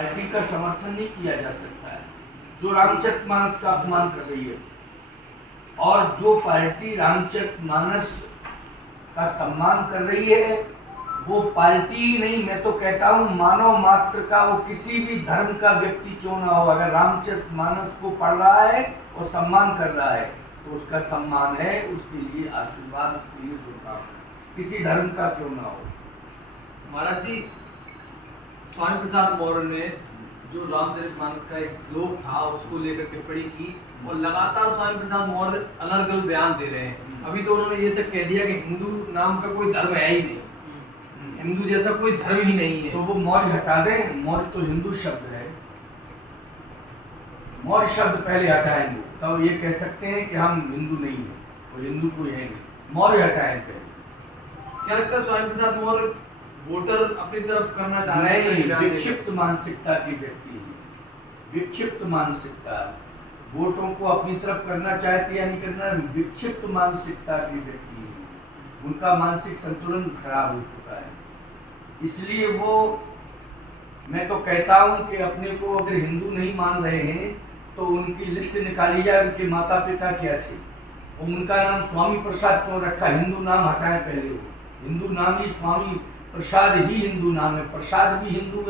Party का समर्थन नहीं किया जा सकता है जो रामचरितमानस का अपमान कर रही है, और जो पार्टी रामचरितमानस का सम्मान कर रही है वो पार्टी ही नहीं, मैं तो कहता हूँ मानव मात्र का, वो किसी भी धर्म का व्यक्ति क्यों ना हो, अगर रामचरितमानस को पढ़ रहा है और सम्मान कर रहा है तो उसका सम्मान है, उसके लिए आशीर्वाद, उसके लिए शुभकामनाएं, किसी धर्म का क्यों ना हो। महाराज जी, स्वामी प्रसाद मौर्य ने जो रामचरितमानस का एक श्लोक था उसको लेकर टिप्पणी की और लगातार स्वामी प्रसाद मौर्य अलग अलग बयान दे रहे हैं। अभी तो उन्होंने ये तक कह दिया कि हिंदू नाम का कोई धर्म है ही नहीं, हिंदू जैसा कोई धर्म ही नहीं है। तो वो मौर्य हटा दें, मौर्य तो हिंदू शब्द है, मौर्य शब्द पहले हटाएंगे तब ये कह सकते हैं कि हम हिंदू नहीं है, वो हिंदू कोई है नहीं, मौर्य हटाएं पहले। क्या लगता है स्वामी प्रसाद मौर्य वोटर अपनी तरफ करना चाह रहे हैं? नहीं, विक्षिप्त मानसिकता की व्यक्ति है, विक्षिप्त मानसिकता, वोटों को अपनी तरफ करना चाहते या नहीं करना, विक्षिप्त मानसिकता की व्यक्ति है, उनका मानसिक संतुलन खराब हो चुका है, इसलिए वो, मैं तो कहता हूँ कि अपने को अगर हिंदू नहीं मान रहे हैं तो उनकी लिस्ट निकाली जाए, उनके माता पिता क्या थे और उनका नाम स्वामी प्रसाद क्यों रखा, हिंदू नाम हटाएं पहले, वो हिंदू नाम ही, स्वामी प्रसाद ही हिंदू नाम है, प्रसाद भी हिंदू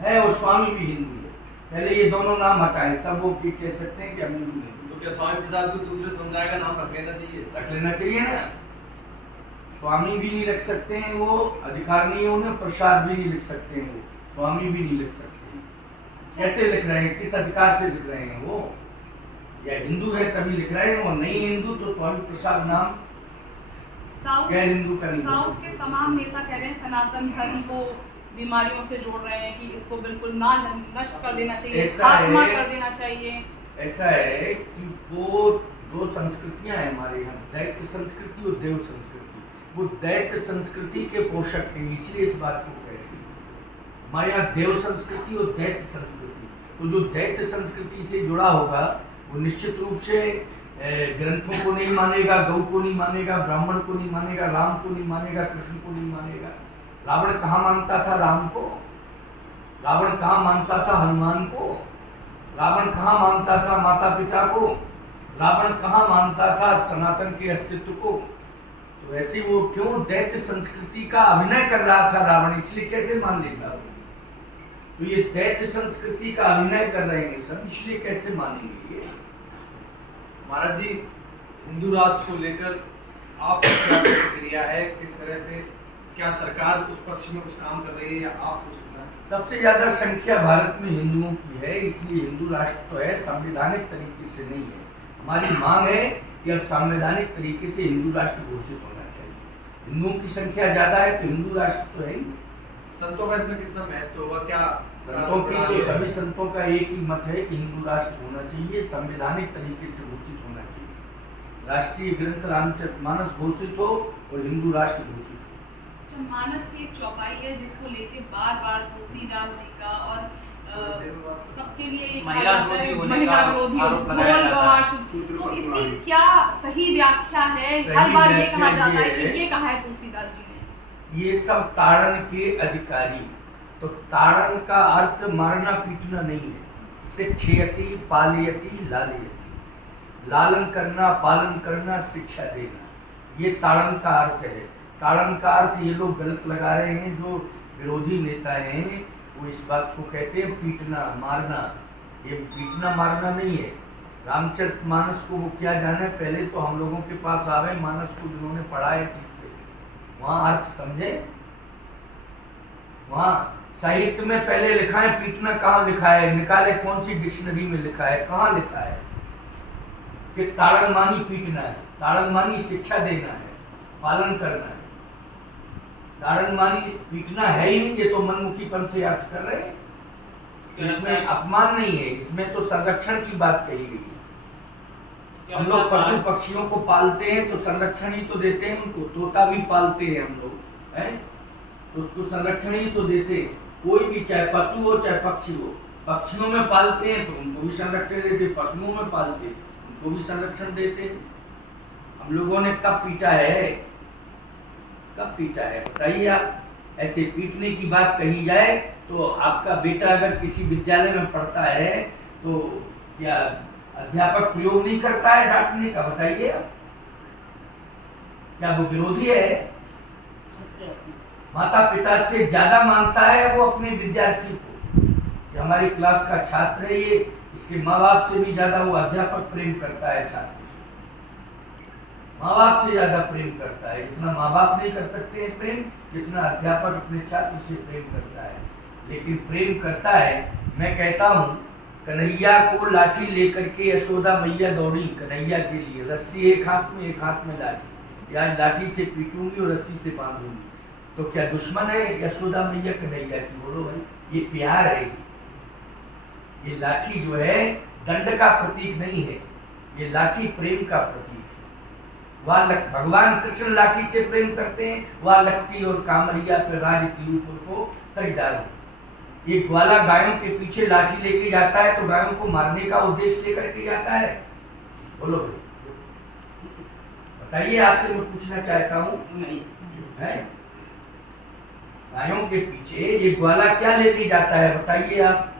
है और स्वामी भी हिंदू है, पहले ये दोनों नाम हटाएं तब वो कह सकते हैं कि हम हिंदू नहीं। तो क्या स्वामी प्रसाद को दूसरे समुदाय का नाम रख लेना चाहिए? रख लेना चाहिए ना, स्वामी भी नहीं लिख सकते हैं, वो अधिकार नहीं है उन्हें, प्रसाद भी नहीं लिख सकते हैं, वो स्वामी भी नहीं लिख सकते हैं, कैसे लिख रहे हैं, किस अधिकार से लिख रहे हैं वो, या हिंदू है तभी लिख रहे हैं, वो नहीं हिंदू तो स्वामी प्रसाद नाम गैर हिंदू का नहीं। साउथ के तमाम नेता कह रहे हैं सनातन धर्म को बीमारियों से जोड़ रहे हैं कि इसको बिल्कुल ना नष्ट कर देना चाहिए, खात्मा कर देना चाहिए। ऐसा है कि वो दो संस्कृतियां हैं हमारे यहाँ, दैत्य संस्कृति और देव संस्कृति, वो दैत्य संस्कृति के पोषक हैं, इसलिए इस बात को कह रहे हैं। हमारे यहाँ देव संस्कृति और दैत्य संस्कृति, तो जो दैत्य संस्कृति से जुड़ा होगा वो निश्चित रूप से ग्रंथों को नहीं मानेगा, गौ को नहीं मानेगा, ब्राह्मण को नहीं मानेगा, राम को नहीं मानेगा, कृष्ण को नहीं मानेगा। रावण कहाँ मानता था राम को, रावण कहाँ मानता था हनुमान को, रावण कहाँ मानता था माता पिता को, रावण कहाँ मानता था सनातन के अस्तित्व को। तो ऐसे वो क्यों दैत्य संस्कृति का अभिनय कर रहा था रावण, इसलिए कैसे मान लेगा वो, तो ये दैत्य संस्कृति का अभिनय कर रहे हैं सब, इसलिए कैसे मानेंगे ये। महाराज जी, हिंदू राष्ट्र को लेकर आपकी क्या प्रतिक्रिया है? किस तरह से, क्या सरकार उस पक्ष में कुछ काम कर रही है या आप कुछ? सबसे ज्यादा संख्या भारत में हिंदुओं की है, इसलिए हिंदू राष्ट्र तो है, संवैधानिक तरीके से नहीं है। हमारी मांग है कि अब संवैधानिक तरीके से हिंदू राष्ट्र घोषित होना चाहिए। हिंदुओं की संख्या ज्यादा है तो हिंदू राष्ट्र तो है ही। संतों का इसमें कितना महत्व होगा? क्या संतों की तो सभी संतों का एक ही मत है कि हिंदू राष्ट्र होना चाहिए, संवैधानिक तरीके से घोषित होना चाहिए। राष्ट्रीय ग्रंथ रामचरितमानस घोषित हो और हिंदू राष्ट्र घोषित हो। मानस की एक चौपाई है जिसको लेके बार बार तुलसीदास जी का और सबके लिए महिला विरोधी होने का आरोप लगाया जाता है। तो इसकी क्या सही व्याख्या है? हर बार ये कहा जाता है कि ये कहा है तुलसीदास जी ने। ये सब ताड़न के अधिकारी, तो ताड़न का अर्थ मारना पीटना नहीं है, शिक्षयति पालयति लालयति, लालन करना, पालन करना, शिक्षा देना, ये ताड़न का अर्थ है। ताड़न का अर्थ ये लोग गलत लगा रहे हैं, जो विरोधी नेता हैं वो इस बात को कहते हैं पीटना मारना, ये पीटना मारना नहीं है। रामचरितमानस को वो क्या जाने, पहले तो हम लोगों के पास आवे मानस को जिन्होंने पढ़ा है ठीक से, वहाँ अर्थ समझे, वहाँ साहित्य में पहले लिखा है, पीटना कहाँ लिखा है, निकाले कौन सी डिक्शनरी में लिखा है, कहाँ लिखा है कि ताड़न मानी पीटना है, ताड़न मानी शिक्षा देना है, पालन करना है। ताड़न मानी पीटना है ही नहीं, ये तो मनमुखीपन से अर्थ कर रहे हैं, इसमें अपमान नहीं है, इसमें तो संरक्षण की बात कही गई है। हम लोग पशु पक्षियों को पालते हैं तो संरक्षण ही तो देते हैं उनको, तोता भी पालते हैं हम लोग हैं तो उसको संरक्षण ही तो देते हैं। कोई भी चाहे पशु हो चाहे पक्षी हो, पक्षियों में पालते हैं तो उनको भी संरक्षण देते, पशुओं में पालते उनको भी संरक्षण देते। हम लोगों ने कब पीटा है, कब पीटा है बताइए आप? ऐसे पीटने की बात कही जाए तो आपका बेटा अगर किसी विद्यालय में पढ़ता है तो क्या अध्यापक प्रयोग नहीं करता है डांटने का? बताइए आप, क्या वो विरोधी है? माता पिता से ज्यादा मानता है वो अपने विद्यार्थी को कि हमारी क्लास का छात्र है ये, इसके माँ बाप से भी ज्यादा वो अध्यापक प्रेम करता है छात्र से। माँ बाप से ज्यादा प्रेम करता है, जितना माँ बाप नहीं कर सकते हैं प्रेम, जितना अध्यापक अपने छात्र से प्रेम करता है। लेकिन प्रेम करता है, मैं कहता हूँ कन्हैया को लाठी लेकर के यशोदा मैया दौड़ी कन्हैया के लिए, रस्सी एक हाथ में लाठी, या लाठी से पीटूंगी और रस्सी से बांधूंगी। तो क्या दुश्मन है यशोदा मैया कन्हैया की? बोलो भाई, ये प्यार है। ये लाठी जो है दंड का प्रतीक नहीं है, ये लाठी प्रेम का प्रतीक है। वह भगवान कृष्ण लाठी से प्रेम करते हैं, वह लकटी और कामरिया पे राज तिरुपुर को कई डालो। ये ग्वाला गायों के पीछे लाठी लेके जाता है तो गायों को मारने का उद्देश्य लेकर के जाता है? बोलो भाई, बताइए, आपसे मैं पूछना चाहता हूँ। नहीं है? गायों के पीछे ये ग्वाला क्या लेके जाता है बताइए आप?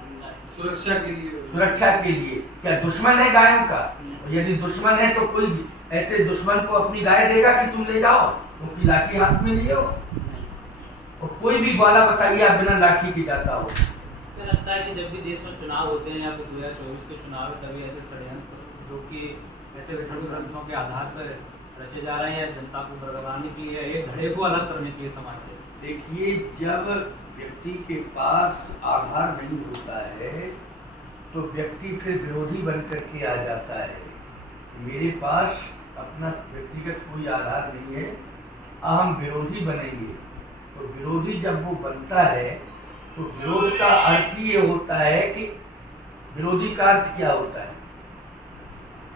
सुरक्षा के लिए। सुरक्षा के लिए। क्या दुश्मन है गायों का? यदि दुश्मन है तो कोई ऐसे दुश्मन को अपनी गाय देगा कि तुम ले जाओ, क्योंकि लाठी हाथ में लिए हो? और कोई भी ग्वाला बताइए आप बिना लाठी के जाता हो? मुझे लगता है कि जब भी देश में चुनाव होते हैं या फिर 2024 के चुनाव है, तभी ऐसे षड्यंत्र जो कि ऐसे धर्म ग्रंथों के आधार पर रचे जा रहे हैं जनता को भड़काने के लिए, एक धड़े को अलग करने के लिए समाज से। देखिए, जब व्यक्ति के पास आधार नहीं होता है तो व्यक्ति फिर विरोधी बन करके आ जाता है। मेरे पास अपना व्यक्तिगत कोई आधार नहीं है, हम विरोधी बनेंगे। तो विरोधी जब वो बनता है तो विरोध का अर्थ ही ये होता है कि विरोधी का अर्थ क्या होता है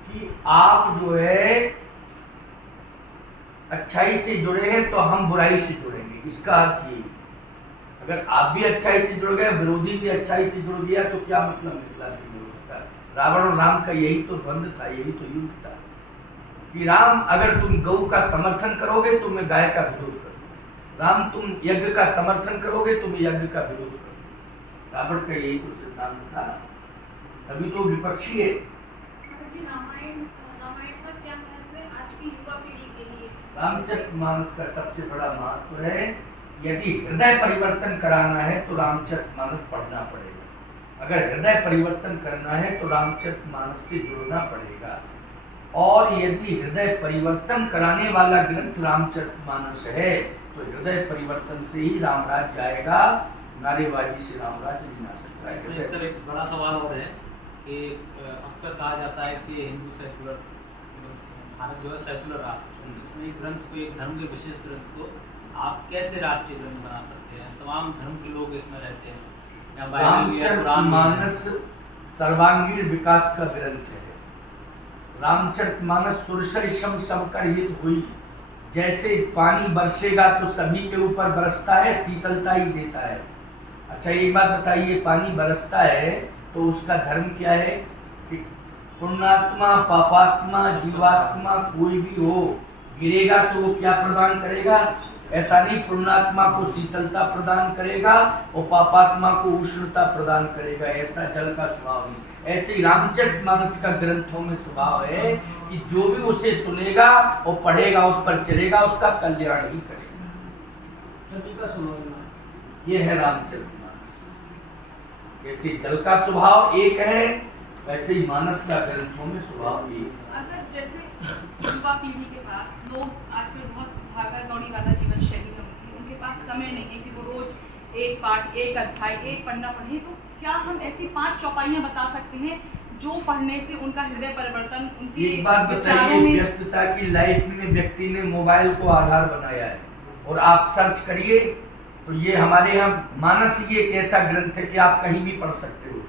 कि आप जो है अच्छाई से जुड़े हैं तो हम बुराई से जुड़ेंगे, इसका अर्थ यही। अगर आप भी अच्छाई से जुड़ गए, विरोधी भी अच्छाई से जुड़ गया, तो क्या मतलब निकला विरोध का? रावण और राम का यही तो द्वंद्व था, यही तो युद्ध था कि राम अगर तुम गौ का समर्थन करोगे तो मैं गाय का विरोध करूंगा, राम तुम यज्ञ का समर्थन करोगे तो मैं यज्ञ का विरोध करूंगा। रावण का यही तो सिद्धांत था, तभी तो विपक्षी है। रामचरितमानस का सबसे बड़ा महत्व है, यदि हृदय परिवर्तन कराना है तो रामचरितमानस पढ़ना पड़ेगा। अगर हृदय परिवर्तन करना है तो रामचरितमानस से जुड़ना पड़ेगा। और यदि हृदय परिवर्तन कराने वाला ग्रंथ रामचरितमानस है तो हृदय परिवर्तन से ही रामराज जाएगा, नारेबाजी से रामराज नहीं आ सकता है। इसमें सर एक बड़ा सवाल और है कि अक्सर कहा जाता है कि हिंदू सेकुलर, भारत जो है सेकुलर राष्ट्र, इसमें एक ग्रंथ को, एक धर्म के विशेष ग्रंथ को आप कैसे राष्ट्रीय ग्रंथ बना सकते हैं? तमाम धर्म के लोग इसमें रहते हैं, या बाइबल या कुरान। रामचरितमानस सर्वांगीण विकास का ग्रंथ है। रामचरितमानस सुरसर सम सबकर हित हुई, जैसे पानी बरसेगा तो सभी के ऊपर बरसता है, शीतलता ही देता है। अच्छा एक बात बताइए, पानी बरसता है तो उसका धर्म क्या है कि पुण्यात्मा पापात्मा जीवात्मा कोई भी हो, गिरेगा तो वो क्या प्रदान करेगा? ऐसा नहीं, पुण्यात्मा को शीतलता प्रदान करेगा और पापात्मा को उष्णता प्रदान करेगा, ऐसा जल का स्वभाव नहीं। ऐसे ही रामचरितमानस का ग्रंथों में स्वभाव है कि जो भी उसे सुनेगा और पढ़ेगा, उस पर चलेगा, उसका कल्याण ही करेगा। सभी का समाधान ये है रामचरितमानस। जैसे जल का स्वभाव एक है, वैसे ही मानस का ग्रंथों में स्वभाव एक है। अगर जैसे युवा पीढ़ी के पास, लोग आजकल बहुत भागा दौड़ी वाला जीवन शैली में होती है, उनके पास समय नहीं है कि वो रोज एक पाठ, एक अध्याय, एक पन्ना पढ़े, तो क्या हम ऐसी 5 चौपाइयाँ बता सकते हैं जो पढ़ने से उनका हृदय परिवर्तन, उनके एक बात बताइए, व्यस्तता की लाइफ में व्यक्ति ने मोबाइल को आधार बनाया है और आप सर्च करिए तो ये हमारे यहाँ मानस ही एक ऐसा ग्रंथ है कि आप कहीं भी पढ़ सकते हो,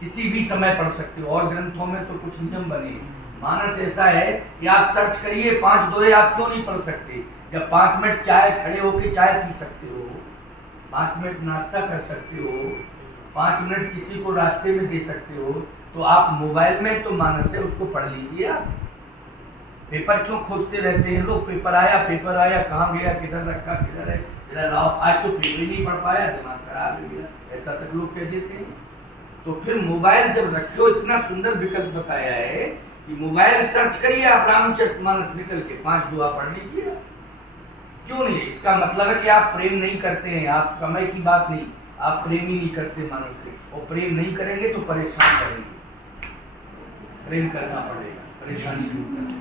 किसी भी समय पढ़ सकते हो। और ग्रंथों में तो कुछ नियम बने हैं, मानस ऐसा है कि आप सर्च करिए, 5 दोहे आप क्यों नहीं पढ़ सकते? जब 5 मिनट चाय खड़े होके चाय पी सकते हो, 5 मिनट नाश्ता कर सकते हो, 5 मिनट किसी को रास्ते में दे सकते हो, तो आप मोबाइल में तो मानस है, उसको पढ़ लीजिए। आप पेपर क्यों खोजते रहते हैं लोग? पेपर आया कहाँ गया, किधर रखा, किधर है, मेरा लाओ, आज तो पेपर ही नहीं पढ़ पाया, दिमाग खराब है मेरा, ऐसा तक लोग कह देते हैं। तो फिर मोबाइल जब रखे हो, इतना सुंदर विकल्प बताया है कि मोबाइल सर्च करिए आप रामचरितमानस निकल के 5 दुआ पढ़ लीजिए। क्यों नहीं? इसका मतलब है कि आप प्रेम नहीं करते हैं, आप समय की बात नहीं, आप प्रेम ही नहीं करते मानस से, और प्रेम नहीं करेंगे तो परेशान करेंगे। प्रेम करना पड़ेगा, परेशानी दूर करना।